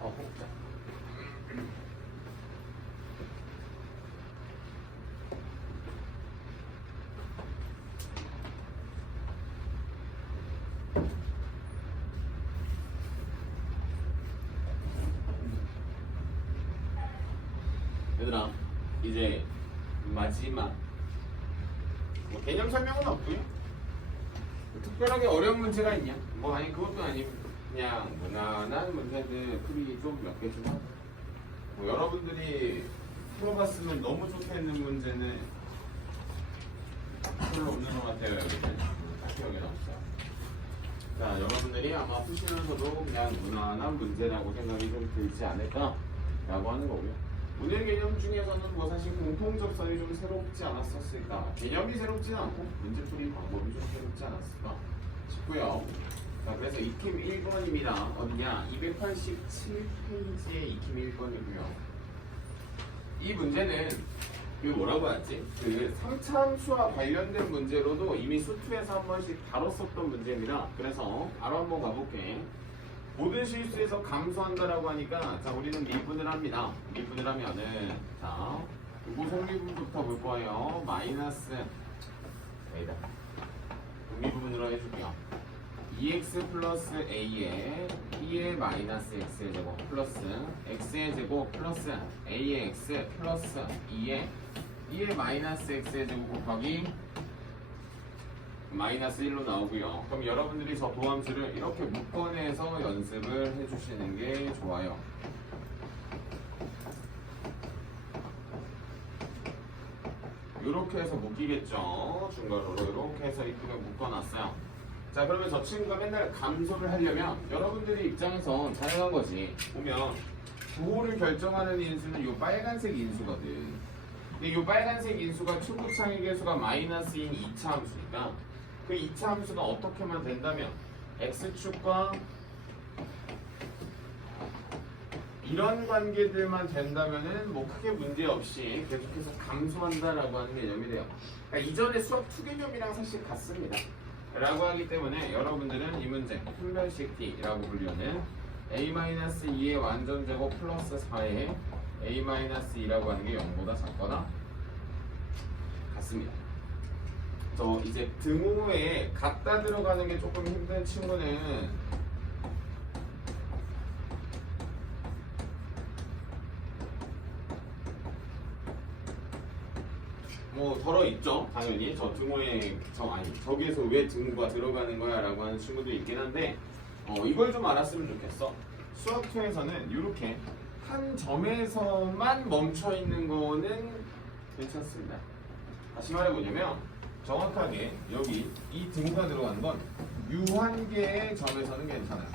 자. 얘들아, 이제 마지막 뭐 개념 설명은 없고요. 특별하게 어려운 문제가 있냐? 뭐 아니 그것도 아니고 그냥 무난한 문제들 풀이 좀 몇 개 좀 하고 뭐 여러분들이 풀어봤으면 너무 좋겠는 문제는 별로 없는 것 같아요. 여기는 딱히 여기는 없어요. 자, 여러분들이 아마 푸시면서도 그냥 무난한 문제라고 생각이 좀 들지 않을까 라고 하는 거고요. 오늘 개념 중에서는 뭐 사실 공통 접선이 좀 새롭지 않았었을까, 개념이 새롭진 않고 문제풀이 방법이 좀 새롭지 않았을까 싶고요. 자, 그래서 익힘 1번입니다. 어디냐? 287페이지에 익힘 1번이고요. 이 문제는 그 뭐라고 했지? 그 3차 함수와 관련된 문제로도 이미 수투에서 한 번씩 다뤘었던 문제입니다. 그래서 바로 한번 가볼게. 모든 실수에서 감소한다라고 하니까 자, 우리는 미분을 합니다. 미분을 하면은 자, 무성미분부터 볼 거예요. 마이너스 A다. 미분으로 해줄게요. 2x 플러스 a에 b의 마이너스 x의 제곱 플러스 x의 제곱 플러스 a의 x 플러스 2의 마이너스 x의 제곱 곱하기 마이너스 1로 나오고요. 그럼 여러분들이 저 도함수를 이렇게 묶어내서 연습을 해주시는 게 좋아요. 이렇게 해서 묶이겠죠. 중괄호로 이렇게 해서 이쁘게 묶어놨어요. 자, 그러면 저 친구가 맨날 감소를 하려면 여러분들의 입장에선 다양한 거지. 보면 부호를 결정하는 인수는 이 빨간색 인수거든. 근데 이 빨간색 인수가 초고창의 개수가 마이너스인 2차 함수니까 그 2차 함수가 어떻게만 된다면 x축과 이런 관계들만 된다면은 뭐 크게 문제 없이 계속해서 감소한다라고 하는 개념이 돼요. 그러니까 이전에 수학 2 개념이랑 사실 같습니다. 라고 하기 때문에 여러분들은 이 문제 분별식 t라고 불리는 a-2의 완전제곱 플러스 4에 a-2라고 하는 게 0보다 작거나 같습니다. 저 이제 등호에 갖다 들어가는 게 조금 힘든 친구는 뭐 덜어 있죠. 당연히 저 등호에 저기에서 왜 등호가 들어가는 거야 라고 하는 친구도 있긴 한데 이걸 좀 알았으면 좋겠어. 수학2에서는 이렇게 한 점에서만 멈춰 있는 거는 괜찮습니다. 다시 말해보자면 정확하게 여기 이 등호가 들어가는 건 유한계의 점에서는 괜찮아요.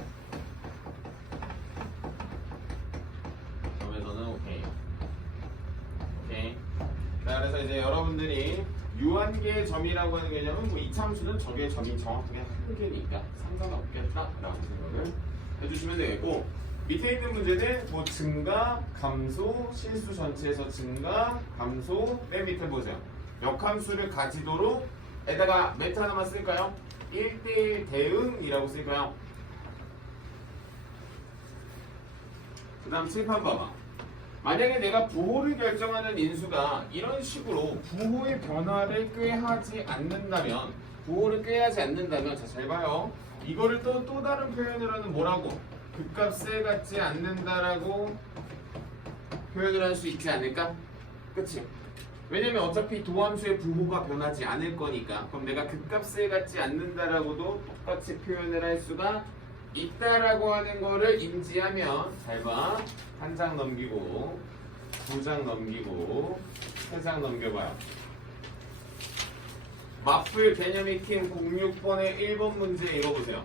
점에서는 오케이. 자, 그래서 이제 여러분들이 유한계의 점이라고 하는 개념은 뭐 이참수는 저게 점이 정확하게 한 개니까 상관없겠다라고 생각을 해주시면 되겠고, 밑에 있는 문제는 뭐 증가, 감소, 실수 전체에서 증가, 감소, 맨 밑에 보세요. 역함수를 가지도록 에다가 멘트 하나만 쓸까요? 1대1 대응이라고 쓸까요? 그 다음 칠판 봐봐. 만약에 내가 부호를 결정하는 인수가 이런 식으로 부호의 변화를 꾀하지 않는다면, 자, 잘 봐요. 이거를 또 다른 표현을 하는 뭐라고? 극값에 갖지 않는다라고 표현을 할 수 있지 않을까? 그치? 왜냐면 어차피 도함수의 부호가 변하지 않을 거니까. 그럼 내가 극값에 갖지 않는다라고도 똑같이 표현을 할 수가 있다라고 하는 거를 인지하면, 잘 봐. 한 장 넘기고, 2장 넘기고, 3장 넘겨봐요. 맞풀 개념 익힘 06번의 1번 문제 읽어보세요.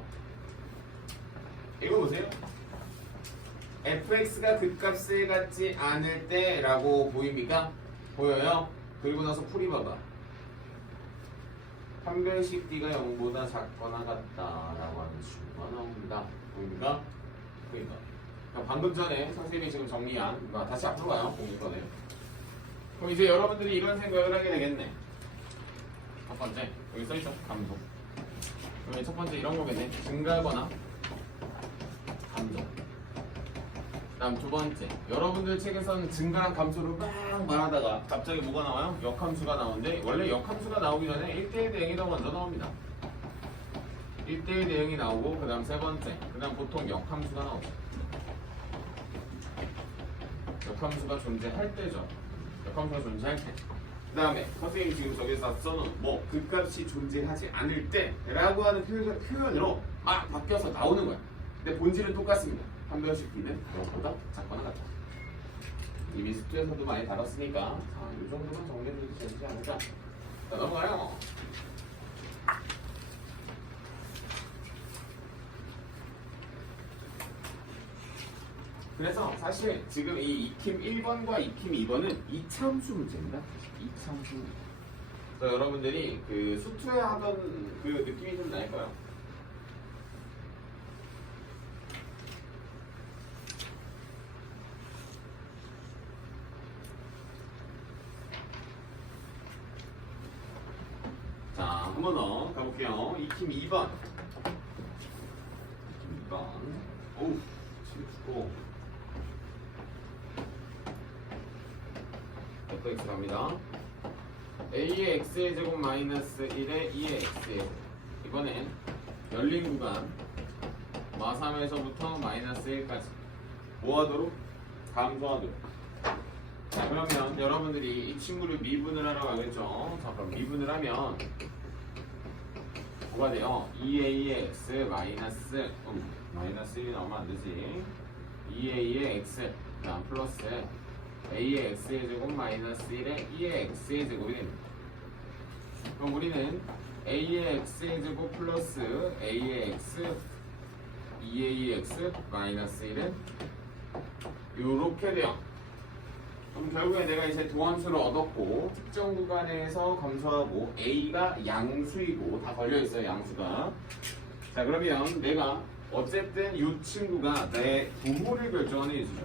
fx가 극값에 갖지 않을 때 라고 보입니까? 보여요? 그리고 나서 풀이 봐봐. 판별식 d가 0보다 작거나 같다라고 하는 수가 나옵니다. 보입니까? 보입니다. 방금 전에 선생님이 지금 정리한, 다시 앞으로 가요. 공유권에. 그럼 이제 여러분들이 이런 생각을 하게 되겠네. 첫 번째, 여기 써있죠? 감소. 그러면 첫 번째 이런 거겠네. 증가하거나 감소. 다음 두 번째, 여러분들 책에서는 증가랑 감소를 막 말하다가 갑자기 뭐가 나와요? 역함수가 나오는데 원래 역함수가 나오기 전에 1대1 대응이 더 먼저 나옵니다. 1대1 대응이 나오고 그 다음 세 번째, 그 다음 보통 역함수가 나오죠. 역함수가 존재할 때죠. 역함수가 존재할 때. 그 다음에 선생님이 지금 저기서 써놓은 뭐 극값이 존재하지 않을 때 라고 하는 표현으로 막 바뀌어서 나오는 거야. 근데 본질은 똑같습니다. 판별식 b는 0보다 작거나 같다. 이미 숙제에서도 많이 다뤘으니까 이 정도만 정리해도 되지 않을까. 자, 넘어가요. 그래서 사실 지금 이 익힘 1번과 익힘 2번은 이차함수 문제입니다. 이차함수. 그래서 여러분들이 그 수투에 하던 그 느낌이 좀 날까요? 자, 한 번 더 가볼게요. 익힘 2번. 익힘 2번. 오우, 치우고. fx 갑니다. a의 x의 제곱 마이너스 1의 2의 x의 이번엔 열린 구간 마3에서부터 마이너스 1까지 뭐 하도록? 감소하도록. 자, 그러면 여러분들이 이 친구를 미분을 하러 가겠죠. 자, 그럼 미분을 하면 뭐가 돼요? 2a의 x 마이너스 마이너스 1이 나오면 안 되지. 2a의 x 다음 플러스 a의 x의 제곱 마이너스 1의 2의 x의 제곱이 됩니다. 그럼 우리는 a의 x의 제곱 플러스 a의 x 2a의 x 마이너스 1은 이렇게 돼요. 그럼 결국에 내가 이제 도함수를 얻었고 특정 구간에서 감소하고 a가 양수이고 다 걸려있어요. 양수가. 자, 그러면 내가 어쨌든 이 친구가 내 분모를 결정하는 예수죠.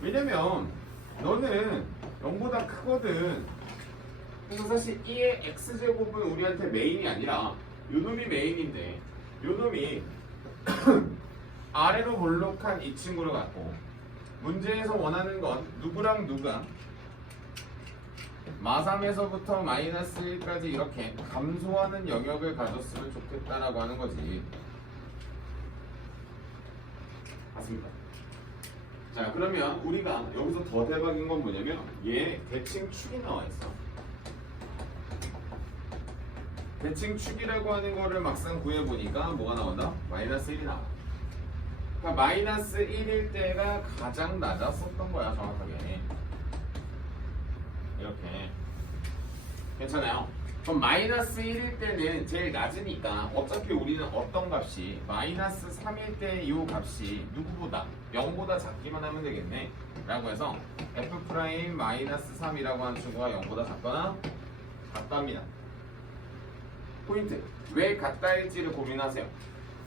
왜냐면 너는 0보다 크거든. 그래서 사실 2의 x제곱은 우리한테 메인이 아니라 요놈이 메인인데 요놈이 아래로 볼록한 이 친구를 갖고 문제에서 원하는 건 누구랑 누가 마3에서부터 마이너스 1까지 이렇게 감소하는 영역을 가졌으면 좋겠다라고 하는 거지. 맞습니다. 자, 그러면 우리가 여기서 더 대박인 건 뭐냐면 얘 대칭 축이 나와 있어. 대칭 축이라고 하는 거를 막상 구해보니까 뭐가 나온다? 마이너스 1이 나와. 그러니까 마이너스 1일 때가 가장 낮았었던 거야, 정확하게. 이렇게. 괜찮아요? 그럼 마이너스 1일 때는 제일 낮으니까 어차피 우리는 어떤 값이 마이너스 3일 때 이 값이 누구보다 0보다 작기만 하면 되겠네 라고 해서 f 프라임 마이너스 3이라고 하는 친구가 0보다 작거나 같답니다. 포인트, 왜 같다일지를 고민하세요.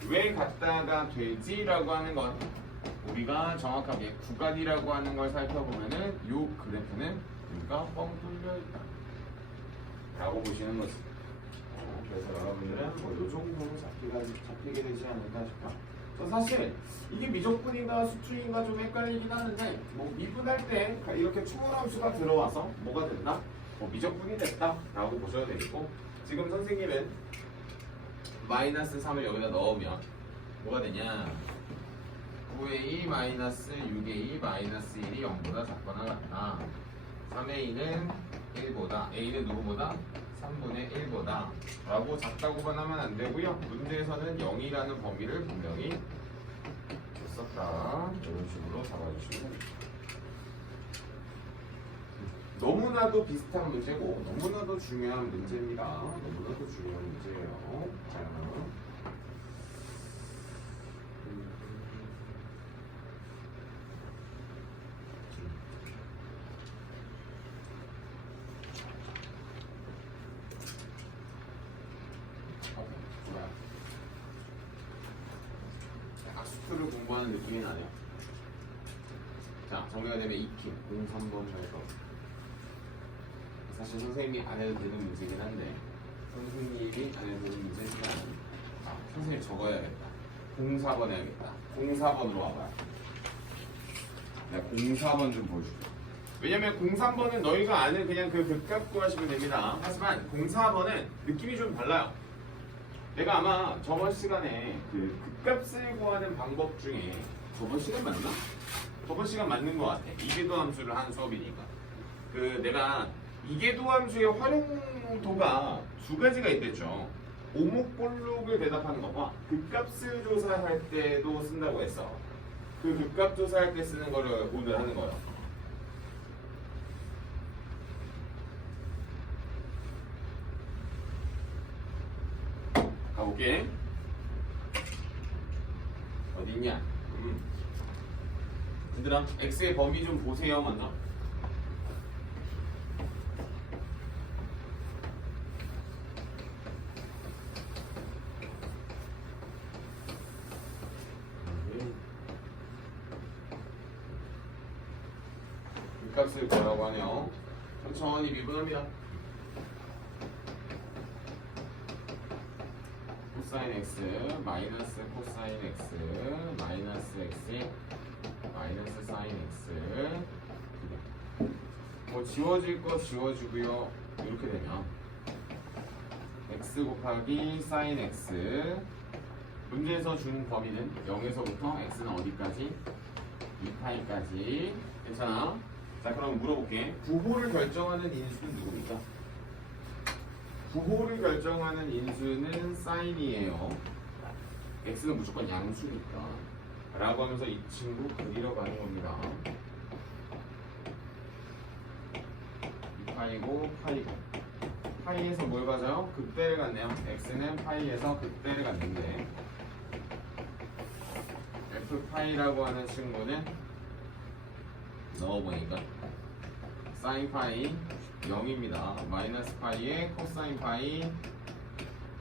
왜 같다가 되지? 라고 하는 건 우리가 정확하게 구간이라고 하는 걸 살펴보면은 이 그래프는 여기가 뻥 뚫려 있다 라고 보시는 거지. 그래서 여러분들은 뭐이 정도로 잡히게 되지 않을까 싶어. 사실 이게 미적분인가 수투인가 좀 헷갈리긴 하는데 뭐 미분할 때 이렇게 초월함수가 들어와서 뭐가 됐나? 뭐 미적분이 됐다 라고 보셔야 되겠고, 지금 선생님은 마이너스 3을 여기다 넣으면 뭐가 되냐? 9a 마이너스 6a 마이너스 1이 0보다 작거나 같다. 3a 는 1보다, a는 누구보다? 3분의 1보다 라고 작다고만 하면 안 되고요. 문제에서는 0이라는 범위를 분명히 줬었다. 이런 식으로 잡아주시면 됩니다. 너무나도 비슷한 문제고 너무나도 중요한 문제입니다. 너무나도 중요한 문제예요. 자, 수투를 공부하는 느낌이 나네요. 자, 정리가 되면 2키 03번 해서 사실 선생님이 안 해도 되는 문제긴 한데 선생님이 안 해도 되는 문제지만 선생님 적어야겠다. 04번 해야겠다. 04번으로 와봐요. 네, 04번 좀 보여줄게. 왜냐면 03번은 너희가 아는 그냥 그 극값 구하시면 됩니다. 하지만 04번은 느낌이 좀 달라요. 내가 아마 저번 시간에 그 극값을 구하는 방법 중에 저번 시간 맞나? 저번 시간 맞는 것 같아. 이계도 함수를 하는 수업이니까. 그 내가 이계도 함수의 활용도가 두 가지가 있댔죠. 오목볼록을 대답하는 것과 극값을 조사할 때도 쓴다고 했어. 그 극값 조사할 때 쓰는 거를 오늘 하는 거예요. 가볼게. 어딨냐? 얘들아, x의 범위 좀 보세요, 먼저. 이 값을 뭐라고 하네요. 천천히 미분합니다. 코사인 x 마이너스 코사인 x 마이너스 x 마이너스 사인 x 뭐 지워질 거 지워지고요. 이렇게 되면 x 곱하기 사인 x 문제에서 준 범위는 0에서부터 x는 어디까지? 2파이까지. 괜찮아? 자, 그럼 물어볼게. 부호를 결정하는 인수는 누굽니까? 부호를 결정하는 인수는 사인이에요. x는 무조건 양수니까 라고 하면서 이 친구 그리러 가는 겁니다. 2파이고 파이고 파이에서 뭘 가져요? 극대를 갖네요. x는 파이에서 극대를 갖는데 f파이라고 하는 친구는 넣어보니까 사인 파이 0입니다. 마이너스 파이에 코사인 파이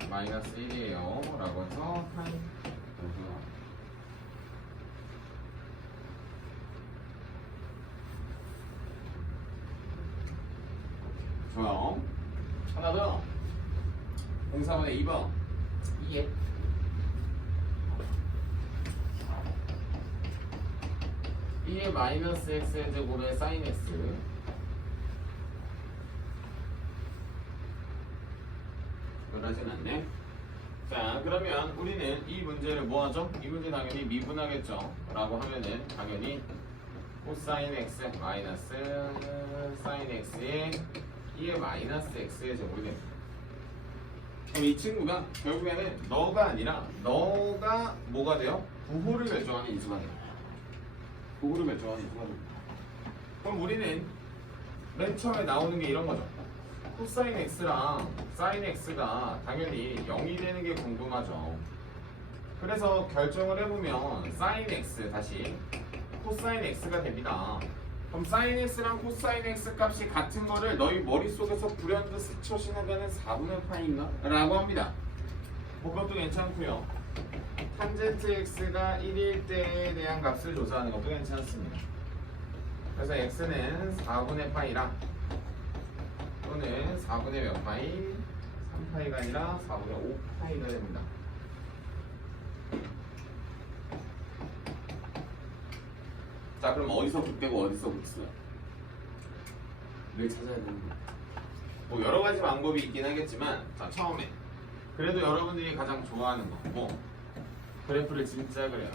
마이너스 1이에요. 라고 해서 파이 좋아요. 하나 더. 04번에 2번. 2에 2의 마이너스 x의 제곱에 사인 x 변하진 않네. 자, 그러면 우리는 이 문제를 뭐 하죠? 이 문제 당연히 미분하겠죠. 라고 하면은 당연히 코사인 x 마이너스 사인 x의 2의 마이너스 x의 제곱이 됩니다. 그럼 이 친구가 결국에는 너가 아니라 너가 뭐가 돼요? 부호를 결정하는 인수가 돼요. 부호를 결정하는 인수가 됩니다. 그럼 우리는 맨 처음에 나오는 게 이런 거죠. 코사인 x랑 사인 x가 당연히 0이 되는 게 궁금하죠. 그래서 결정을 해보면 사인 x 다시 코사인 x가 됩니다. 그럼 사인 x랑 코사인 x 값이 같은 거를 너희 머릿속에서 불현듯 스쳐 지나가는 4분의 파인가? 라고 합니다. 그것도 괜찮고요. 탄젠트 x가 1일 때에 대한 값을 조사하는 것도 괜찮습니다. 그래서 x는 4분의 파이라 또는 4분의 몇 파이? 3파이가 아니라 4분의 5파이가 됩니다. 자, 그럼 어디서 극대고 어디서 극수야? 늘 찾아야 되는 거야. 뭐 여러 가지 방법이 있긴 하겠지만, 자, 처음에 그래도 여러분들이 가장 좋아하는 거, 뭐 그래프를 진짜 그래요.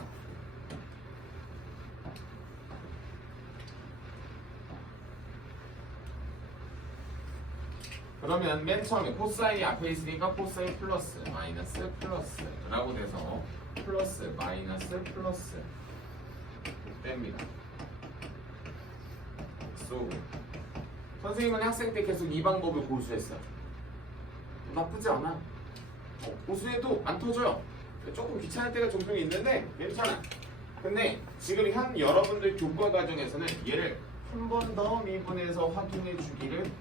그러면 맨 처음에 코사인이 앞에 있으니까 코사인 플러스 마이너스 플러스 라고 돼서 플러스 마이너스 플러스 뺍니다. 선생님은 학생 때 계속 이 방법을 고수했어요. 나쁘지 않아. 고수해도 안 터져요. 조금 귀찮을 때가 종종 있는데 괜찮아. 근데 지금 현 여러분들 교과 과정에서는 얘를 한 번 더 미분해서 확인해 주기를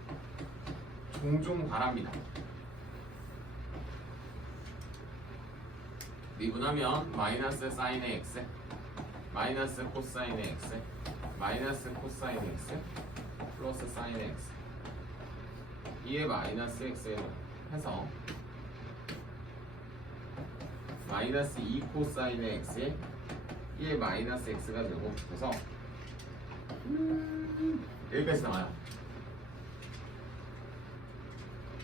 종종 바랍니다. 미분하면 마이너스 사인의 x 마이너스 코사인의 x 마이너스 코사인의 x 플러스 사인의 x 2의 마이너스 x 해서 마이너스 2 코사인의 x에 1 마이너스 x가 되고 그래서 여기까지 나와요.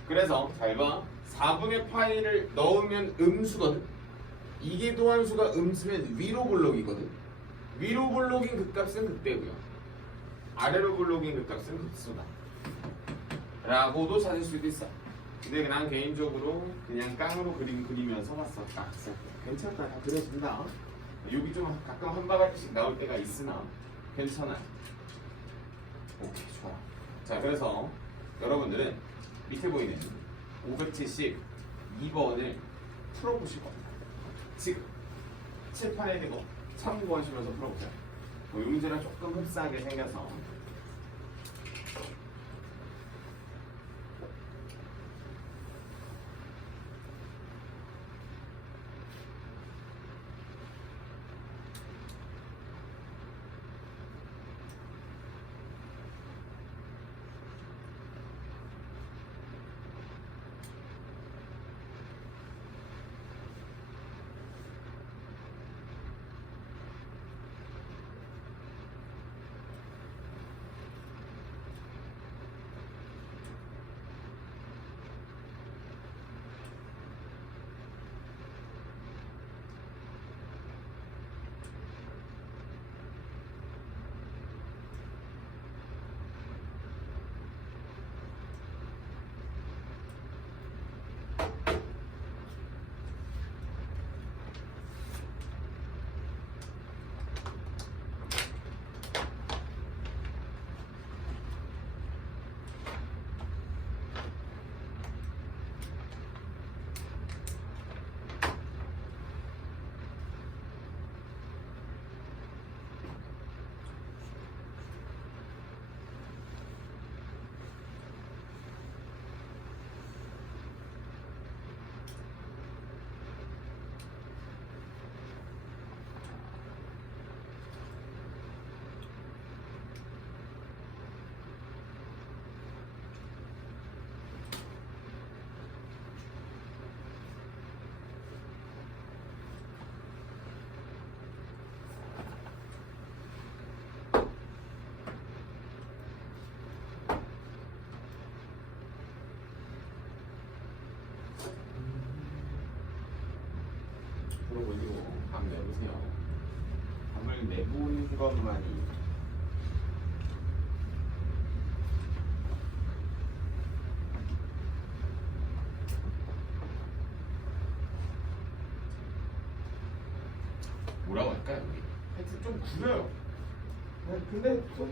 그래서 잘 봐. 4분의 파이를 넣으면 음수거든. 이게 도함수가 음수면 위로 블록이거든. 위로 블록인 극값은 극대고요. 아래로 블록인 극값은 극수다. 라고도 찾을 수도 있어. 근데 난 개인적으로 그냥 깡으로 그림 그리면서 봤어. 딱 괜찮다. 다 그려진다. 여기 좀 가끔 한 바가지씩 나올 때가 있으나 괜찮아. 오케이, 좋아. 자, 그래서 여러분들은 밑에 보이는 572번을 풀어보실 겁니다. 지금 칠판에 대고 참고하시면서 풀어보세요. 이 문제랑 조금 흡사하게 생겨서 풀어보시고 감 내보세요. 감을 내보는 것만이 뭐라고 할까요? 하여튼 좀 구려요. 근데 또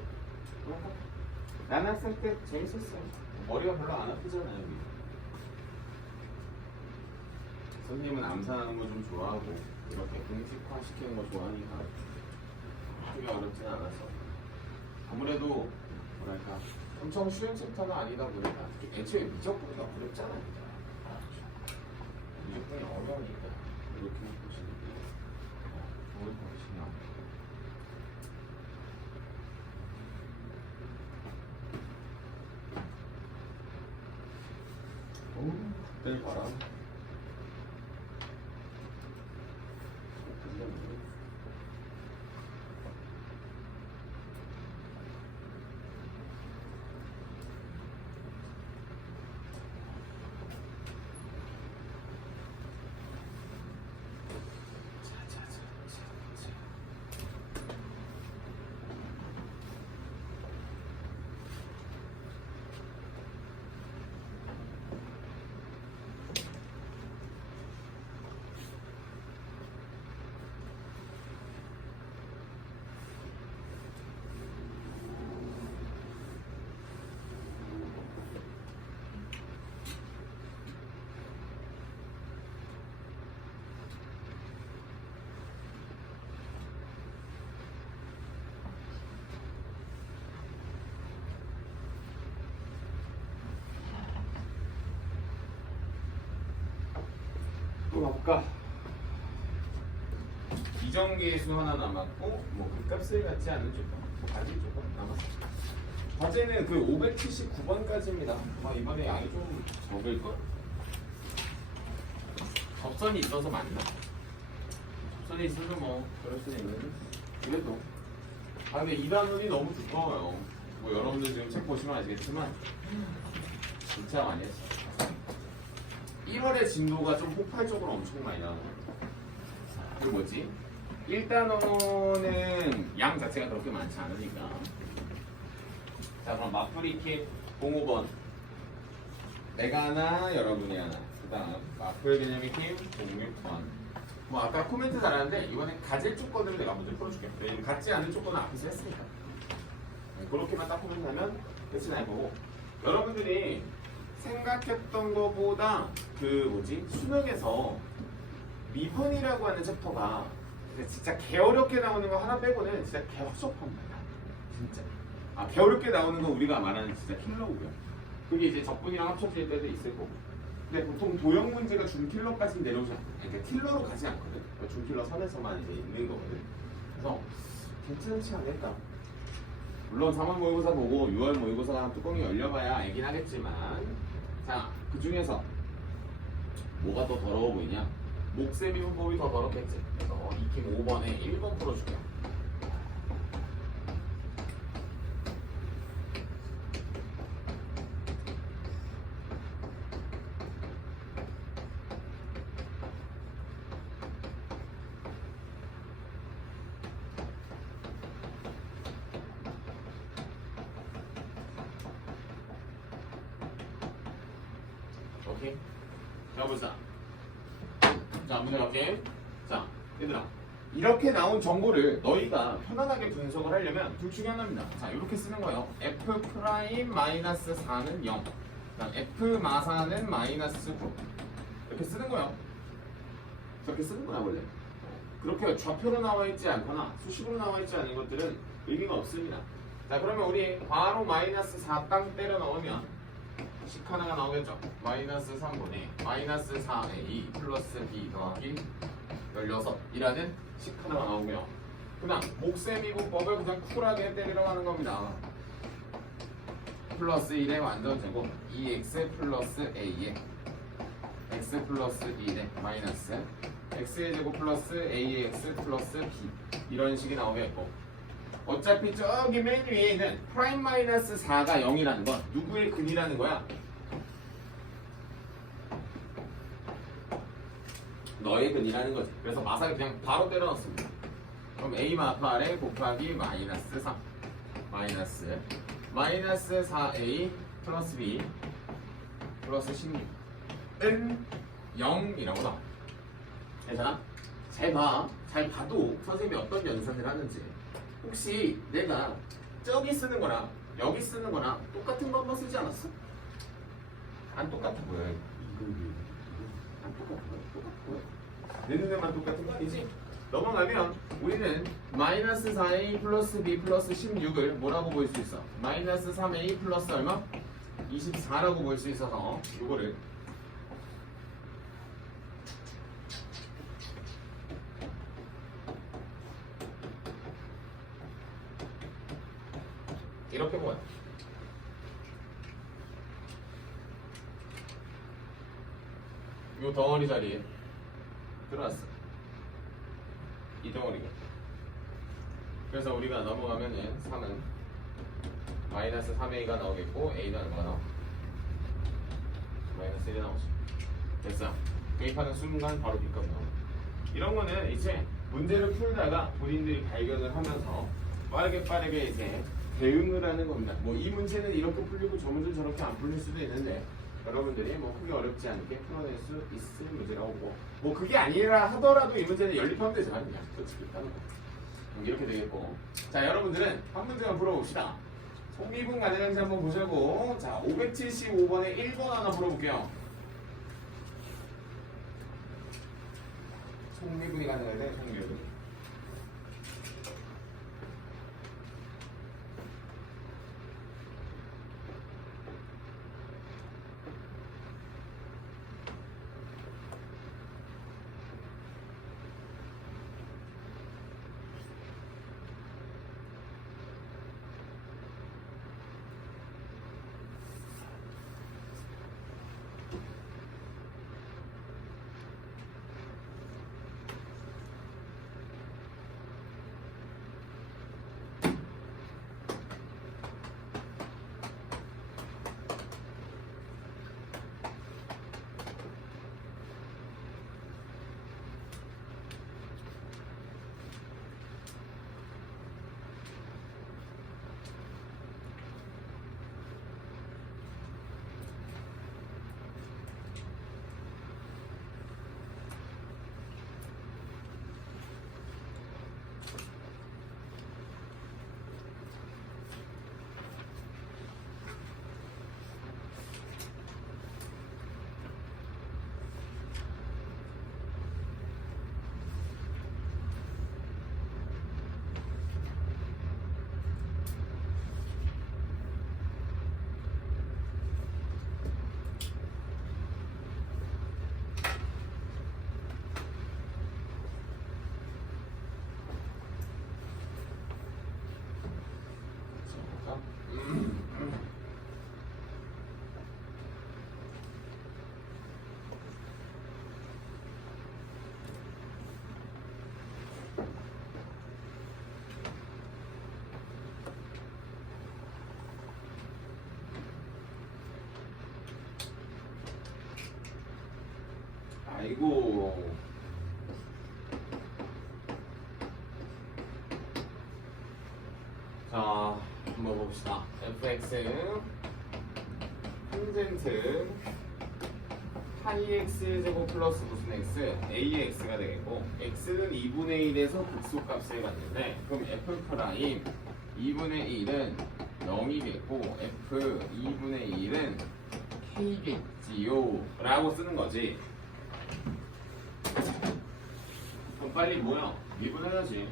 뭐랄까, 나는 학생 때 재밌었어요. 머리가 별로 안 아프잖아요. 여기. 선생님은 암산하는 거 좀 좋아하고 이렇게 공식화 시키는 거 좋아하니까 크게 어렵진 않아서 아무래도 뭐랄까 엄청 쉬운 챕터가 아니다 보니까 애초에 미적분이 어렵잖아요. 미적분이 어려우니까 이렇게 보시는 게 좋을 것이냐. 그때 봐라. 또 가볼까? 비정계수 하나 남았고 뭐 극값을 갖지 않은 조건 아직 조건 남았어. 과제는 그 579번까지입니다. 이번에 양이 좀 적을걸? 접선이 있어서 맞나? 접선이 있어서 뭐 그럴 수는 있는데 그래도 아 근데 이 단원이 너무 두꺼워요. 뭐 여러분들 지금 책 보시면 아시겠지만 진짜 많이 했어. 1월의 진도가 좀 폭발적으로 엄청 많이 나오는 거예요. 그 뭐지? 1단원은 양 자체가 그렇게 많지 않으니까. 자 그럼 마프리키 05번 내가 하나 여러분이 하나 그 다음 마플 개념이 팀 06번 뭐 아까 코멘트 달았는데 이번엔 가질 조건을 내가 먼저 풀어줄게. 왜냐면 갖지 않은 조건은 앞에서 했으니까. 그렇게만 딱 코멘트 하면 끝이 날 거고 여러분들이 생각했던 것보다 그 뭐지 수능에서 미분이라고 하는 챕터가 진짜 개어렵게 나오는 거 하나 빼고는 진짜 개헛속합니다. 진짜. 아 개어렵게 나오는 거 우리가 말하는 진짜 킬러고요. 그게 이제 적분이랑 합쳐질 때도 있을 거고. 근데 보통 도형 문제가 준킬러까지 내려오지 않거든. 그러니까 킬러로 가지 않거든. 그러니까 준킬러 선에서만 이제 있는 거거든. 그래서 괜찮지 않을까. 물론 3월 모의고사 보고 6월 모의고사 뚜껑이 열려봐야 알긴 하겠지만 자, 그 중에서 뭐가 더 더러워 보이냐? 목세미분법이 더 더럽겠지. 그래서 익힘 5번에 1번 풀어줄게요. 오케이. 자, 보자. 자, 문제 갈게. 자, 얘들아. 이렇게 나온 정보를 너희가 편안하게 분석을 하려면 둘 중에 하나입니다. 자, 이렇게 쓰는 거예요. F 프라임 마이너스 4는 0. 그다음 F 마사는 마이너스 9. 이렇게 쓰는 거예요. 저렇게 쓰는 거야, 원래. 그렇게 좌표로 나와 있지 않거나 수식으로 나와 있지 않은 것들은 의미가 없습니다. 자, 그러면 우리 바로 마이너스 4 땅 때려 넣으면 식 하나가 나오겠죠. 마이너스 3분의 마이너스 4a 플러스 b 더하기 16이라는 식 하나가 나오고요. 그 다음 목세미분법을 그냥 쿨하게 때리러 가는 겁니다. 플러스 1의 완전 제곱 2x 플러스 a의 x 플러스 1의 마이너스 x의 제곱 플러스 a의 x 플러스 b 이런 식이 나오겠고 어차피 저기 맨 위에 있는 프라임 마이너스 4가 0이라는 건 누구의 근이라는 거야? 너의 근이라는 거지. 그래서 마사를 그냥 바로 때려 넣습니다. 그럼 a 마프 아래 곱하기 마이너스 3 마이너스 4a 플러스 b 플러스 16은 0이라고 나와. 괜찮아? 잘 봐. 잘 봐도 선생님이 어떤 연산을 하는지. 혹시 내가 저기 쓰는 거랑 여기 쓰는 거랑 똑같은 거 한번 쓰지 않았어? 안 똑같아 보여. 이거 안 똑같아 보여. 똑같아 보여. 내 눈에만 똑같은 거 아니지? 넘어가면 우리는 마이너스 4a 플러스 b 플러스 16을 뭐라고 볼 수 있어? 마이너스 3a 플러스 얼마? 24라고 볼 수 있어서 이거를 이렇게 보여. 이 덩어리 자리에 들어왔어. 이 덩어리가. 그래서 우리가 넘어가면은 3은 마이너스 3a가 나오겠고 a는 얼마가 나와? 마이너스 1이 나오지. 됐어. 대입하는 순간 바로 B값이 나와. 이런 거는 이제 문제를 풀다가 본인들이 발견을 하면서 빠르게 이제 대응을 하는 겁니다. 뭐 이 문제는 이렇게 풀리고 저 문제는 저렇게 안 풀릴 수도 있는데 여러분들이 뭐 크게 어렵지 않게 풀어낼 수 있을 문제라고 뭐 그게 아니라 하더라도 이 문제는 연립하면 되지 않냐 솔직히 하는 거. 이렇게 되겠고 자 여러분들은 한 문제만 풀어봅시다. 속미분 가능한지 한번 보자고. 자 575번에 1번 하나 풀어볼게요. 속미분이 가능한데 속미분 아니고 자 한번 봅시다. fx 탄젠트 파이 x 제곱 플러스 무슨 x ax가 되겠고 x는 2분의 1에서 극소값을 갖는데 그럼 f 프라임 2분의 1은 0이겠고 f 2분의 1은 k겠지요 라고 쓰는 거지. 그럼 빨리 뭐야? 미분해야지.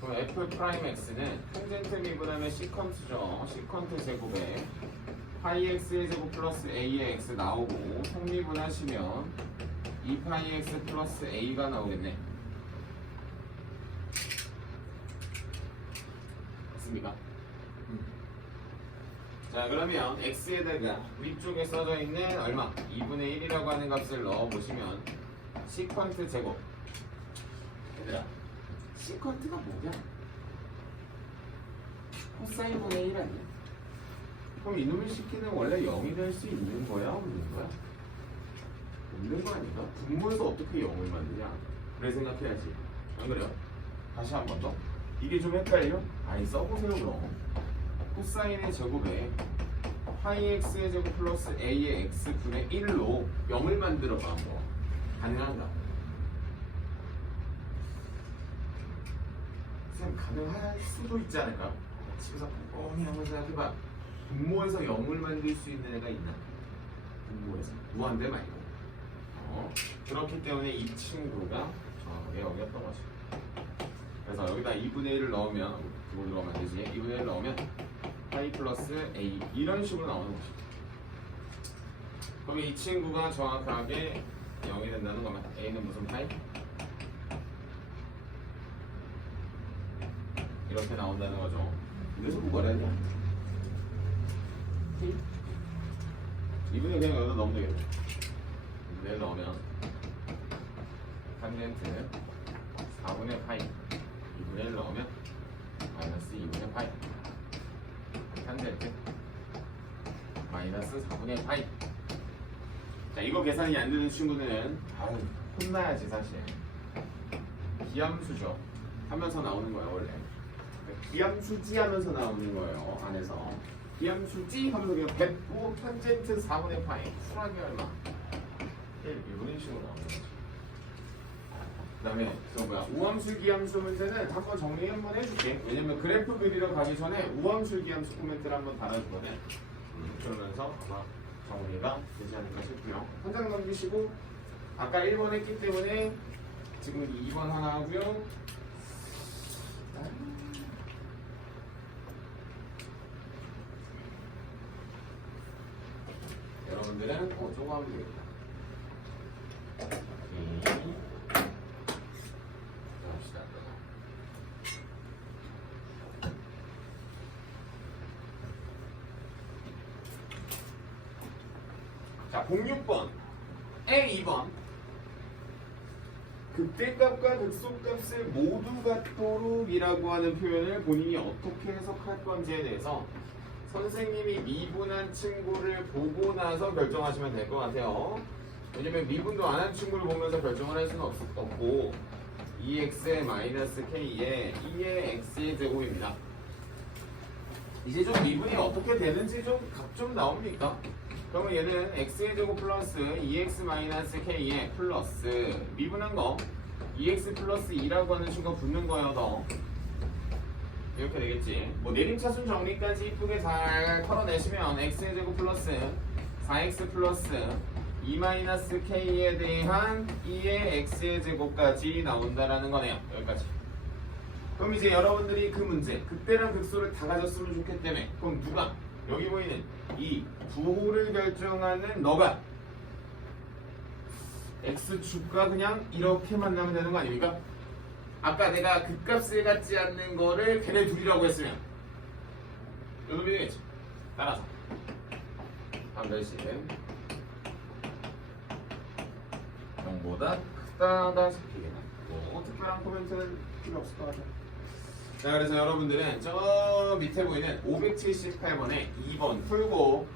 그럼 f 프라임 x는 탄젠트 미분하면 시컨트죠. 시컨트 제곱에 파이 x의 제곱 플러스 a의 x 나오고 성미분하시면 2파이 x 플러스 a가 나오겠네. 맞습니까? 자 그러면 x에다가 위쪽에 써져 있는 얼마? 2분의 1이라고 하는 값을 넣어보시면 시컨트 제곱. 얘들아 시컨트가 뭐냐? 코사인분의 1 아니야? 그럼 이놈의 식기는 원래 0이 될 수 있는 거야? 없는 거야? 없는 거 아닌가? 분모에서 어떻게 0을 만드냐? 그래 생각해야지. 안 그래요? 다시 한 번 더. 이게 좀 헷갈려? 아니 써보세요 그럼. 코사인의 제곱에 파이 x의 제곱 플러스 a의 x분의 1로 0을 만들어봐 뭐. 가능한가? 쌤 가능할 수도 있지 않을까? 집에서 꼼꼼히 한번 생각해봐. 분모에서 0을 만들 수 있는 애가 있나? 분모에서 무한대 말고. 그렇기 때문에 이 친구가 정확하게 0이었던 거지. 그래서 여기다 2분의 1을 넣으면 그거 들어가면 되지. 2분의 1을 넣으면 파이 플러스 a 이런 식으로 나오는 거지. 그럼 이 친구가 정확하게 0이 된다는 거면 a는 무슨 파이? 이렇게 나온다는 거죠. 그래서 뭐라 했냐? 2분의 그냥 여기다 넣으면 되겠네. 2분의 1 넣으면 탄젠트 4분의 파이 2분의 1 넣으면 마이너스 2분의 파이 탄젠트 마이너스 4분의 파이. 자 이거 계산이 안 되는 친구들은 아유 혼나야지 사실. 기함수죠. 하면서 나오는 거예요 원래. 기함수지 하면서 나오는 거예요 안에서. 기함수지 하면서 그냥 100부 탄젠트 4분의 파이 쿨하게 얼마 1분 식으로 나오는 거죠. 그 다음에 저 뭐야 우함수 기함수 문제는 한번 정리 한번 해줄게. 왜냐면 그래프 그리러 가기 전에 우함수 기함수 코멘트를 한번 달아주거든. 그러면서 아마 정리가 되지 않을까 싶고요. 한 장 넘기시고 아까 1번 했기 때문에 지금 2번 하나 하고요. 여러분들은 저거 하면 되겠다. 합시다. 자, 06번 A2번 극대값과 극소값을 모두 같도록 이라고 하는 표현을 본인이 어떻게 해석할 건지에 대해서 선생님이 미분한 친구를 보고 나서 결정하시면 될 것 같아요. 왜냐면 미분도 안 한 친구를 보면서 결정을 할 수는 없고 2x의 마이너스 k에 2의 x의 제곱입니다. 이제 좀 미분이 어떻게 되는지 좀 각 좀 나옵니까? 그러면 얘는 x의 제곱 플러스 2x 마이너스 k에 플러스 미분한 거 2x 플러스 2라고 하는 친구가 붙는 거예요. 더 이렇게 되겠지. 뭐 내림차순 정리까지 이쁘게 잘 털어내시면 x의 제곱 플러스 4x 플러스 2-k에 대한 2의 x의 제곱까지 나온다라는 거네요. 여기까지. 그럼 이제 여러분들이 그 문제 극대랑 극소를 다 가졌으면 좋겠기 때문에 그럼 누가 여기 보이는 이 부호를 결정하는 너가 x축과 그냥 이렇게 만나면 되는 거 아닙니까? 아까 내가 극값을 갖지 않는 거를 걔네 둘이라고 했으면 이놈이 되겠지. 따라서 다음 대신 0보다 크다다 잡히겠네. 뭐 특별한 코멘트는 필요 없을 것 같아요. 자, 그래서 여러분들은 저 밑에 보이는 578번에 2번 풀고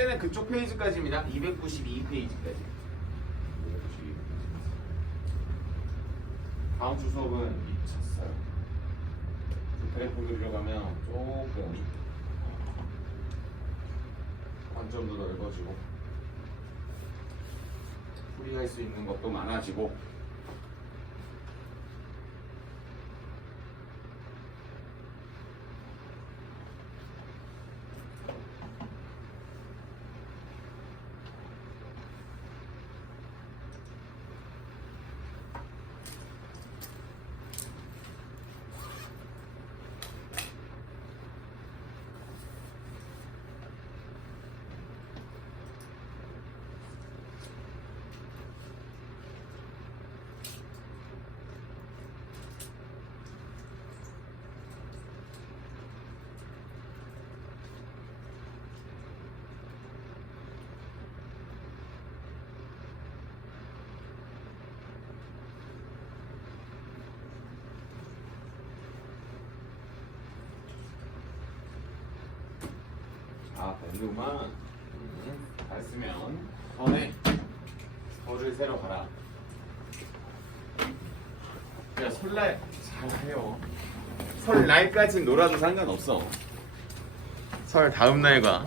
숙제는 그쪽 페이지까지입니다. 292페이지까지. 다음 주 수업은 미쳤어요. 그래프 그리려 가면 조금 관점도 넓어지고 풀이할 수 있는 것도 많아지고 밴드만 잘 쓰면 선에 설을 새러 가라. 야 설날 잘해요. 설날까지 놀아도 상관없어. 설 다음 날과